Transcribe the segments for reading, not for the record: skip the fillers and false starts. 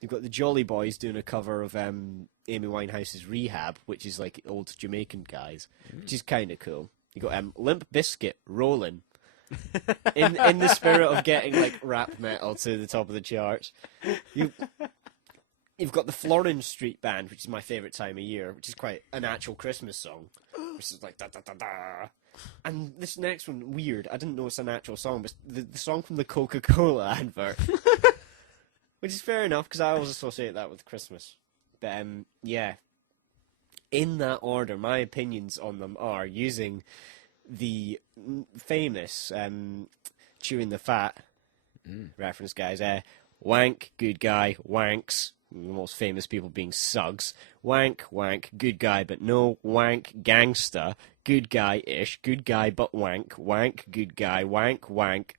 You've got the Jolly Boys doing a cover of Amy Winehouse's Rehab, which is like old Jamaican guys, which is kind of cool. You got Limp Bizkit, Rollin', in the spirit of getting like rap metal to the top of the charts. You've got the Florence Street Band, which is my favourite time of year, which is quite an actual Christmas song, which is like da da da da. And this next one, weird. I didn't know it's an actual song, but the song from the Coca-Cola advert. Which is fair enough, because I always associate that with Christmas. But, yeah. In that order, my opinions on them are using the famous Chewing the Fat reference, guys. Wank, good guy, wanks. The most famous people being Suggs. Wank, wank, good guy, but no. Wank, gangsta. Good guy-ish. Good guy, but wank. Wank, good guy. Wank, wank.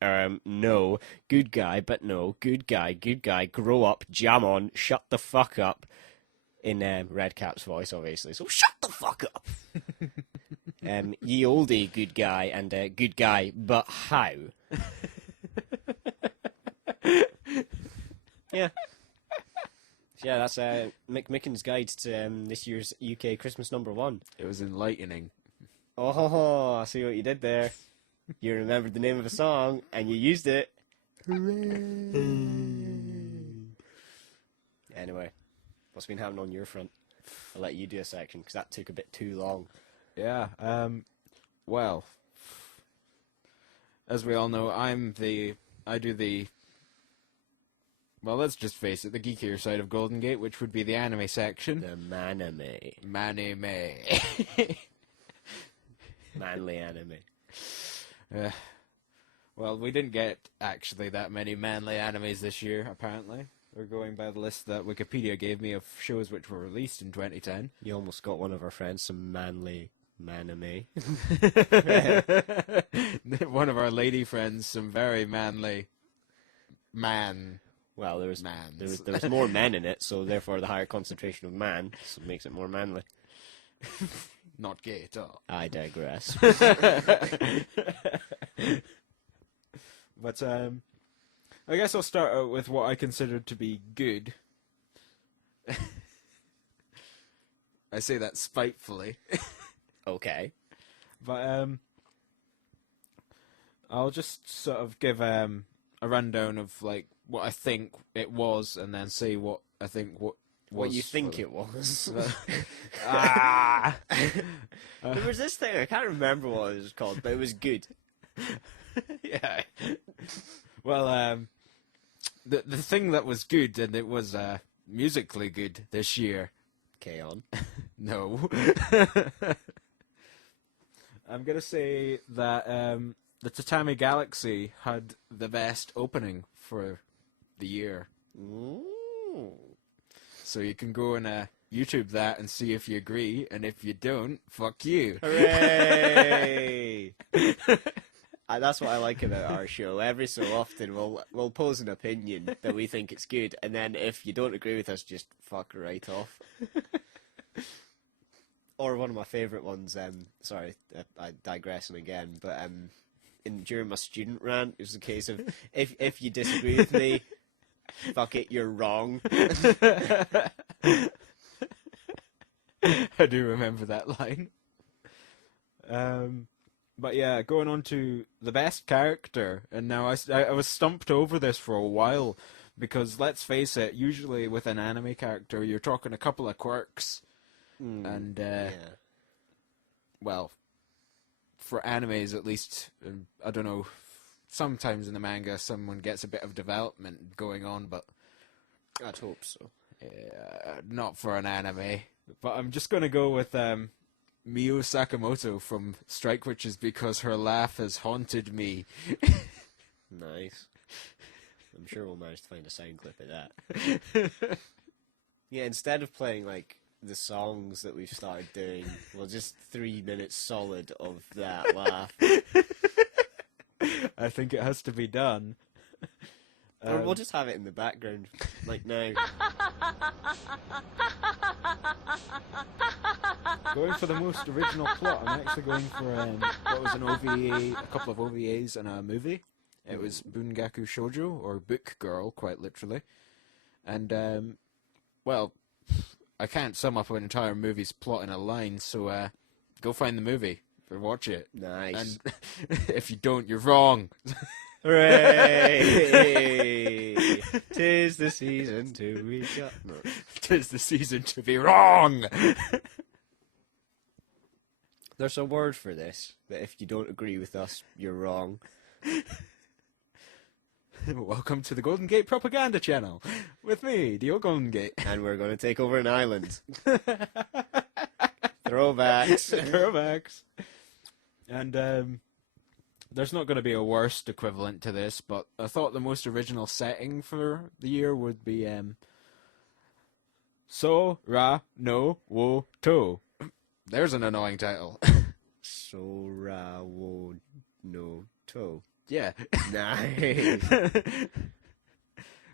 No. Good guy, but no. Good guy, good guy. Grow up. Jam on. Shut the fuck up. In Redcap's voice, obviously. So shut the fuck up. Ye olde, good guy, and good guy, but how? Yeah. Yeah, that's Mick Micken's guide to this year's UK Christmas #1. It was enlightening. Oh, I see what you did there. You remembered the name of a song, and you used it. Hooray! Anyway, what's been happening on your front? I'll let you do a section, because that took a bit too long. Yeah, well, as we all know, well, let's just face it, the geekier side of Goldengate, which would be the anime section. The manime. Manime. Manly anime. Well, we didn't get actually that many manly animes this year, apparently. We're going by the list that Wikipedia gave me of shows which were released in 2010. You almost got one of our friends some manly manime. One of our lady friends, some very manly man. Well, there was more men in it, so therefore the higher concentration of man, so it makes it more manly. Not gay at all. I digress. But I guess I'll start out with what I consider to be good. I say that spitefully. Okay. But I'll just sort of give a rundown of like what I think it was, and then say what I think what you think it was. Ah! There was this thing, I can't remember what it was called, but it was good. Yeah. Well, the thing that was good, and it was musically good this year. Okay, on. No. I'm gonna say that the Tatami Galaxy had the best opening for the year. Ooh. So you can go and YouTube that and see if you agree, and if you don't, fuck you. Hooray! That's what I like about our show. Every so often we'll pose an opinion that we think it's good, and then if you don't agree with us, just fuck right off. Or one of my favourite ones, sorry, I'm digressing again, but during my student rant, it was a case of, if you disagree with me, fuck it, you're wrong. I do remember that line. But yeah, going on to the best character, and now I was stumped over this for a while, because let's face it, usually with an anime character, you're talking a couple of quirks, and yeah. Well, for animes at least, I don't know, sometimes in the manga someone gets a bit of development going on, but I'd hope so. not for an anime. But I'm just going to go with Miyu Sakamoto from Strike Witches, because her laugh has haunted me. Nice. I'm sure we'll manage to find a sound clip of that. Yeah, instead of playing like the songs that we've started doing, well, just 3 minutes solid of that laugh. I think it has to be done. Or we'll just have it in the background, like now. Going for the most original plot, I'm actually going for what was an OVA, a couple of OVAs and a movie. It was Bungaku Shoujo, or Book Girl, quite literally. And, well, I can't sum up an entire movie's plot in a line, so go find the movie or watch it. Nice. And if you don't, you're wrong. Hooray! 'Tis the season to be shut. No. 'Tis the season to be wrong. There's a word for this, that if you don't agree with us, you're wrong. Welcome to the Goldengate propaganda channel with me, Dio Goldengate. And we're going to take over an island. Throwbacks. Throwbacks. And there's not going to be a worst equivalent to this, but I thought the most original setting for the year would be So Ra No Wo To. There's an annoying title. Sora wo no to. Yeah. Nice.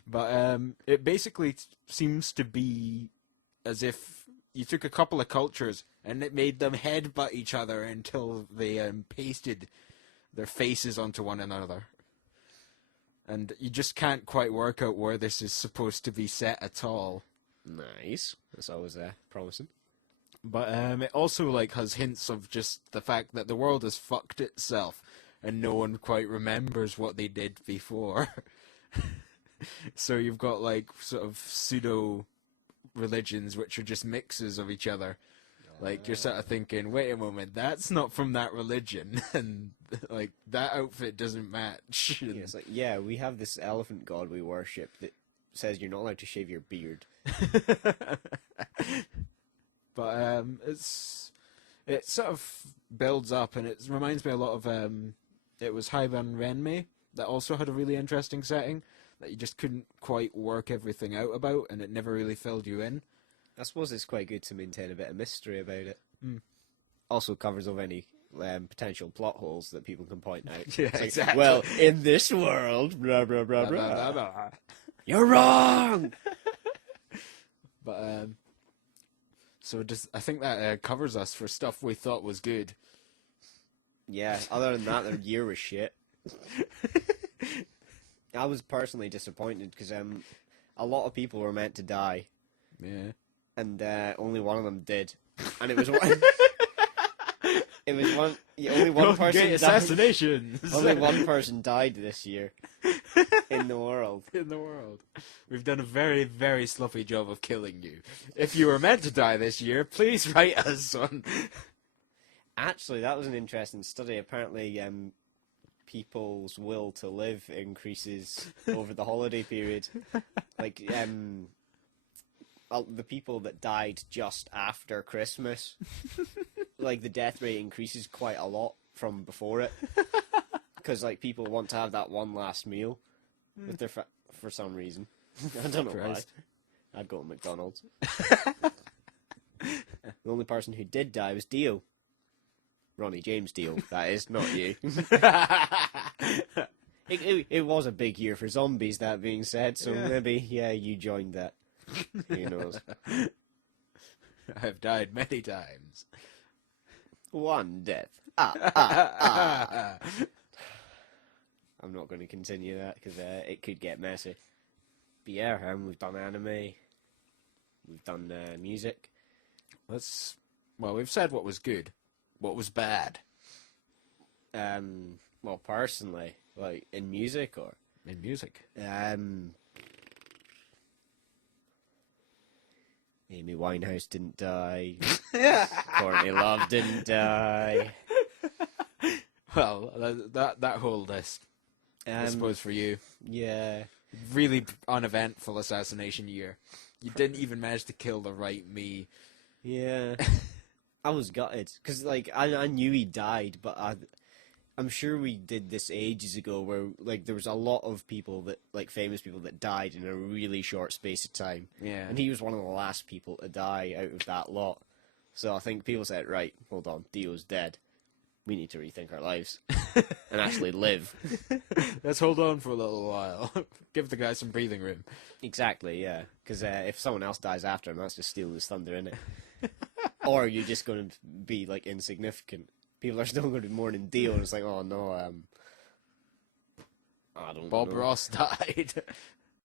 But it basically seems to be as if you took a couple of cultures and it made them headbutt each other until they pasted their faces onto one another. And you just can't quite work out where this is supposed to be set at all. Nice. That's always promising. But it also has hints of just the fact that the world has fucked itself and no one quite remembers what they did before. So you've got sort of pseudo religions which are just mixes of each other. You're sort of thinking, wait a moment, that's not from that religion, and that outfit doesn't match. Yeah, it's we have this elephant god we worship that says you're not allowed to shave your beard. But it sort of builds up, and it reminds me a lot of it was Haiban Renmei that also had a really interesting setting that you just couldn't quite work everything out about, and it never really filled you in. I suppose it's quite good to maintain a bit of mystery about it. Mm. Also covers off any potential plot holes that people can point out. Yeah, exactly. Well, in this world, blah, blah, blah, blah. Blah, blah, blah. You're wrong! But, I think that covers us for stuff we thought was good. Yeah, other than that, their year was shit. I was personally disappointed because a lot of people were meant to die. Yeah. And only one of them did. And it was one... only one person died. Assassinations! Only one person died this year. In the world. In the world. We've done a very, very sloppy job of killing you. If you were meant to die this year, please write us one. Actually, that was an interesting study. Apparently, people's will to live increases over the holiday period. The people that died just after Christmas, the death rate increases quite a lot from before it. Because, people want to have that one last meal with their for some reason. I don't know Christ. why. I'd go to McDonald's. The only person who did die was Dio. Ronnie James Dio, that is, not you. It was a big year for zombies, that being said, so maybe, you joined that. Who knows? I've died many times. One death. I'm not going to continue that because it could get messy. But yeah, we've done anime. We've done music. We've said what was good. What was bad? Well, personally, in music or in music. Amy Winehouse didn't die. Courtney Love didn't die. Well, that whole list, I suppose, for you. Yeah. Really uneventful assassination year. You didn't even manage to kill the right me. Yeah. I was gutted because I knew he died, but I'm sure we did this ages ago where there was a lot of people that famous people that died in a really short space of time. Yeah. And he was one of the last people to die out of that lot. So I think people said, right, hold on, Dio's dead. We need to rethink our lives and actually live. Let's hold on for a little while. Give the guy some breathing room. Exactly, yeah. Because if someone else dies after him, that's just stealing his thunder, isn't it? Or you're just going to be insignificant. People are still going to be mourning Dio, and it's oh no, I don't Bob know. Ross died.